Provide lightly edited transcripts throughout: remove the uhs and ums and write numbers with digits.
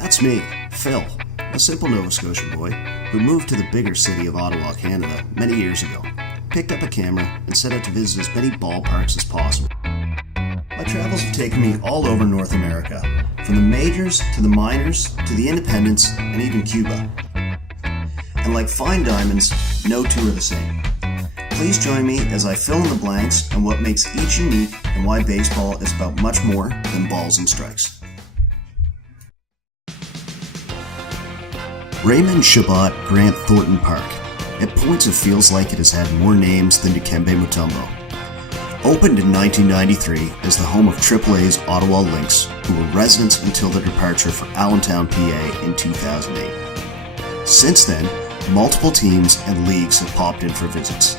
That's me, Phil, a simple Nova Scotian boy who moved to the bigger city of Ottawa, Canada many years ago, picked up a camera and set out to visit as many ballparks as possible. My travels have taken me all over North America, from the majors to the minors to the independents and even Cuba. And like fine diamonds, no two are the same. Please join me as I fill in the blanks on what makes each unique and why baseball is about much more than balls and strikes. Raymond Chabot Grant Thornton Park. At points it feels like it has had more names than Dikembe Mutombo. Opened in 1993 as the home of AAA's Ottawa Lynx, who were residents until their departure for Allentown, PA in 2008. Since then, multiple teams and leagues have popped in for visits.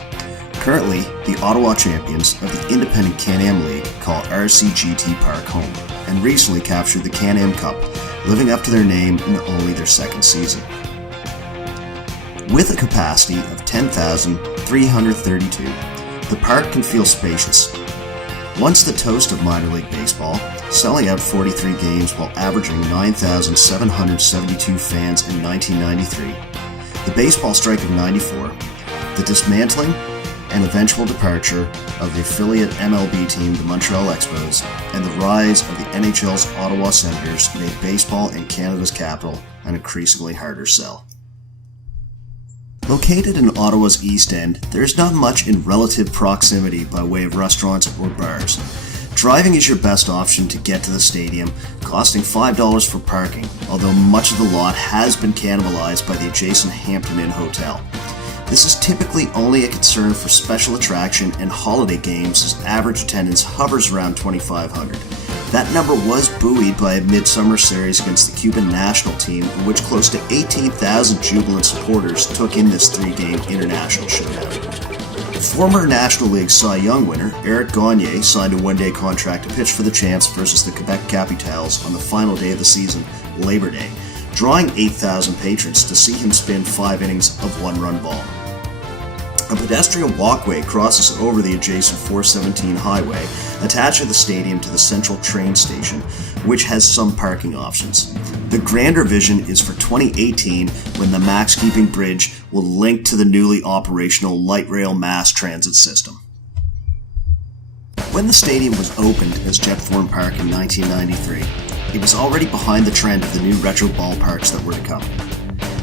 Currently, the Ottawa Champions of the independent Can-Am League call RCGT Park home, and recently captured the Can-Am Cup, living up to their name in only their second season. With a capacity of 10,332, the park can feel spacious. Once the toast of minor league baseball, selling out 43 games while averaging 9,772 fans in 1993, the baseball strike of '94, the dismantling and eventual departure of the affiliate MLB team, the Montreal Expos, and the rise of the NHL's Ottawa Senators made baseball in Canada's capital an increasingly harder sell. Located in Ottawa's East End, there is not much in relative proximity by way of restaurants or bars. Driving is your best option to get to the stadium, costing $5 for parking, although much of the lot has been cannibalized by the adjacent Hampton Inn Hotel. This is typically only a concern for special attraction and holiday games, as average attendance hovers around 2,500. That number was buoyed by a midsummer series against the Cuban national team, in which close to 18,000 jubilant supporters took in this three-game international showdown. Former National League Cy Young winner Eric Gagne signed a one-day contract to pitch for the Champs versus the Quebec Capitals on the final day of the season, Labor Day, drawing 8,000 patrons to see him spin 5 innings of one-run ball. A pedestrian walkway crosses over the adjacent 417 highway, attaching the stadium to the central train station, which has some parking options. The grander vision is for 2018, when the Max Keeping Bridge will link to the newly operational light rail mass transit system. When the stadium was opened as Jetform Park in 1993, it was already behind the trend of the new retro ballparks that were to come.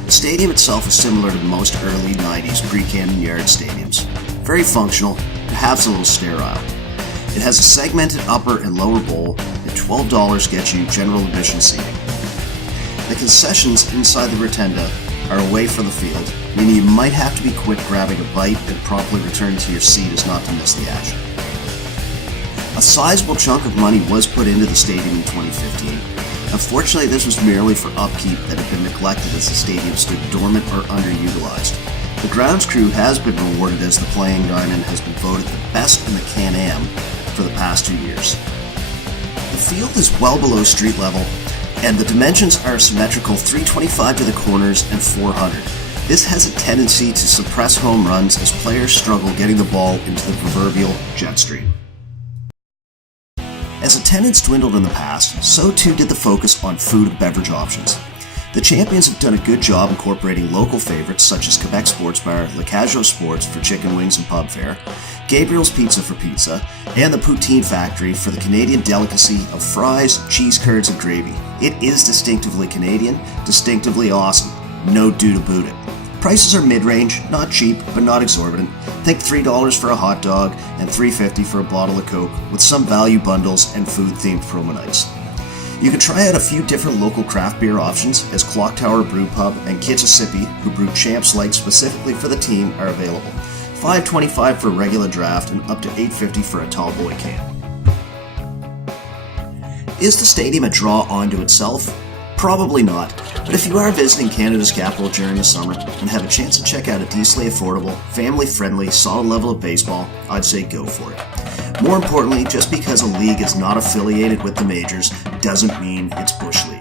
The stadium itself is similar to most early 90s pre-Camden Yard stadiums. Very functional, perhaps a little sterile. It has a segmented upper and lower bowl, and $12 gets you general admission seating. The concessions inside the rotunda are away from the field, meaning you might have to be quick grabbing a bite and promptly returning to your seat as not to miss the action. A sizable chunk of money was put into the stadium in 2015. Unfortunately, this was merely for upkeep that had been neglected as the stadium stood dormant or underutilized. The grounds crew has been rewarded as the playing diamond has been voted the best in the Can-Am for the past 2 years. The field is well below street level, and the dimensions are symmetrical, 325 to the corners and 400. This has a tendency to suppress home runs as players struggle getting the ball into the proverbial jet stream. As attendance dwindled in the past, so too did the focus on food and beverage options. The Champions have done a good job incorporating local favorites such as Quebec Sports Bar, Le Cajot Sports for chicken wings and pub fare, Gabriel's Pizza for pizza, and the Poutine Factory for the Canadian delicacy of fries, cheese curds, and gravy. It is distinctively Canadian, distinctively awesome. No do to boot it. Prices are mid-range, not cheap, but not exorbitant. Think $3 for a hot dog and $3.50 for a bottle of Coke, with some value bundles and food-themed promo nights. You can try out a few different local craft beer options, as Clock Tower Brew Pub and Kitsissippi, who brew Champs Light specifically for the team, are available. $5.25 for a regular draft and up to $8.50 for a tall boy can. Is the stadium a draw unto itself? Probably not, but if you are visiting Canada's capital during the summer and have a chance to check out a decently affordable, family-friendly, solid level of baseball, I'd say go for it. More importantly, just because a league is not affiliated with the majors doesn't mean it's Bush League.